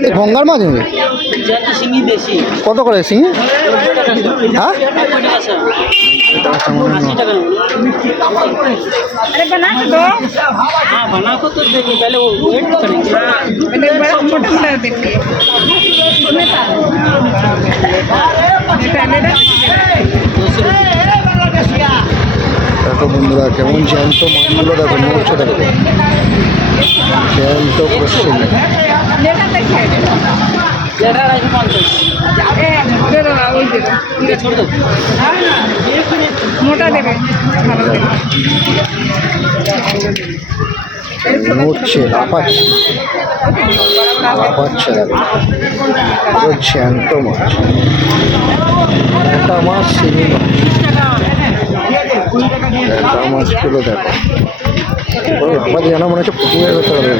এই গঙ্গার মাছ দেশি কত করে শিঙি হ্যাঁ? अरे বন্ধুরা, কেমন জ্যান্ত মাছগুলো দেখো মরছে দেখো। জ্যান্ত করছে মোটা দেবে নড়ছে জ্যান্ত মাছ। একটা মাছ সিনেমা একটা মাছগুলো দেখো। পুরো যেন মনে হচ্ছে পুকুরের ভেতরে